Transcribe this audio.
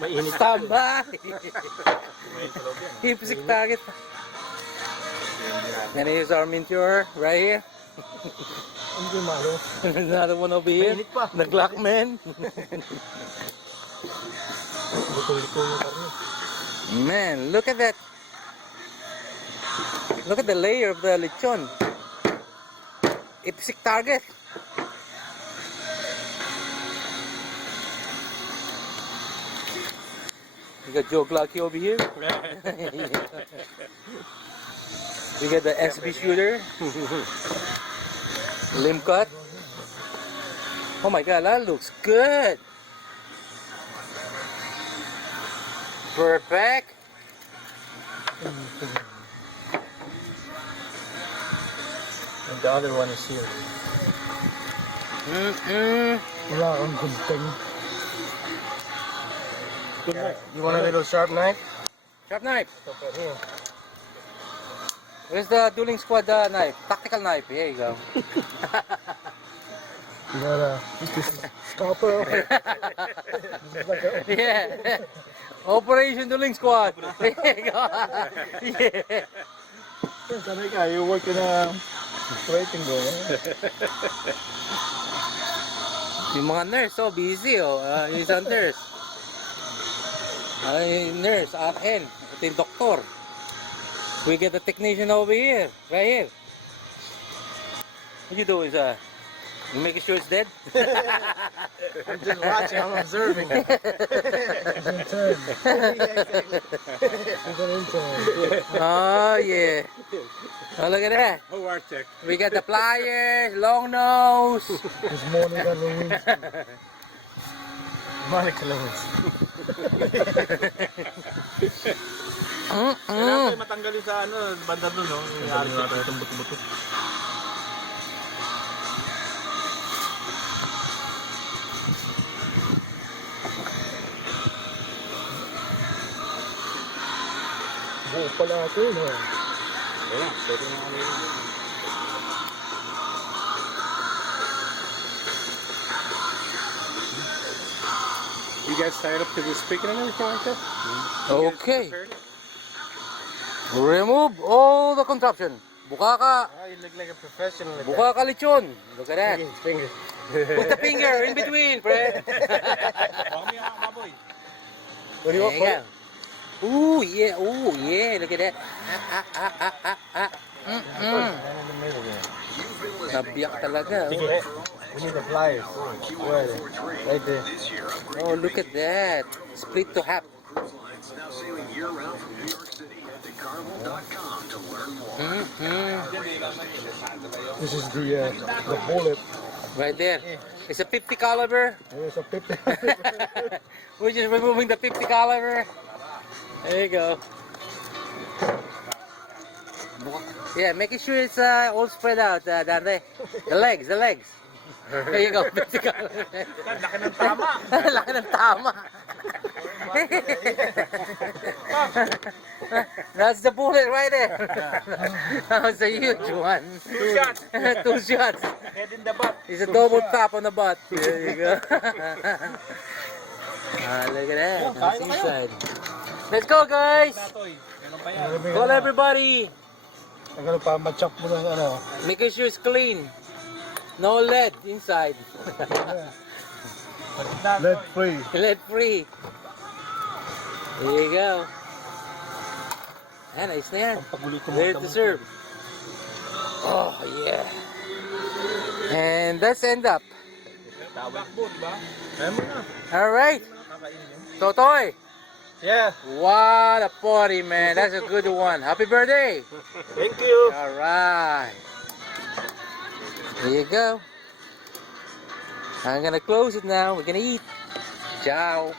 Mainit. Standby! Ipsik target. And here's our Minture right here. Hindi malo. Another one over here. Mainit pa. The Glock man. Luto-luto yung karne. Man, look at that. Look at the layer of the lechon. Ipsik target. We got Joe Glocky over here. We got the SB shooter. Limb cut. Oh my god, that looks good. Perfect. And the other one is here. Wala akong gunting. Good knife. You want a little sharp knife? Sharp knife. Okay, here. Where's the dueling squad knife? Tactical knife. Here you go. You gotta stopper. Yeah. Operation Dueling Squad. There you go. Yeah. Sanay ka, you work in a waiting room. Yung mga nurse, so busy, oh. Isang nurse. Nurse, RN. Ito yung doktor. We get the technician over here. Right here. What you doing, sir? You making sure it's dead? I'm just watching, I'm observing. He's an intern. Oh, yeah. Oh, look at that. Oh, our tech. We got the pliers, long nose. It's Monica Lewinsky. Monica Lewinsky. Kailangan matanggalin sa ano, banda doon, no? Tanggalin natin itong buto-buto. Buo pala ito, no? Ayan, pwede na kami yun. You guys tied up to the speaker and everything like that? Okay. Remove all the contraption. Bukaka. Oh, you look like a professional at that. Bukaka lechon. Look at that. Finger. Put the finger in between, pre. Baka may baboy. What do you want, There you go. Ooh, yeah. Ooh, yeah. Look at that. One in the middle there. Nabiyak talaga. Sige. We need the pliers. Where are they? Right there. Oh, look at that. Split to half. This is the bullet. Right there. It's a 50 caliber. There's a 50. We're just removing the 50 caliber. There you go. Yeah, making sure it's all spread out, Dante. The legs. There you go, 50 caliber. Laki ng tama. Laki ng tama. That's the bullet right there. That was a huge one. 2 shots. 2 shots. Head in the butt. It's a double tap on the butt. There you go. Look at that. That's inside. Let's go, guys. Natoy. Meron pa yan. Call everybody. Ang ano pa, machop mo ng ano. Making sure it's clean. No lead inside. Lead free. Lead free. There you go. And nice na yan. Ready to serve. Oh, yeah. And let's end up. Backbone, ba? Alright. Totoy. Yeah. What a party, man. That's a good one. Happy birthday. Thank you. Alright. There you go. I'm gonna close it now. We're gonna eat. Ciao.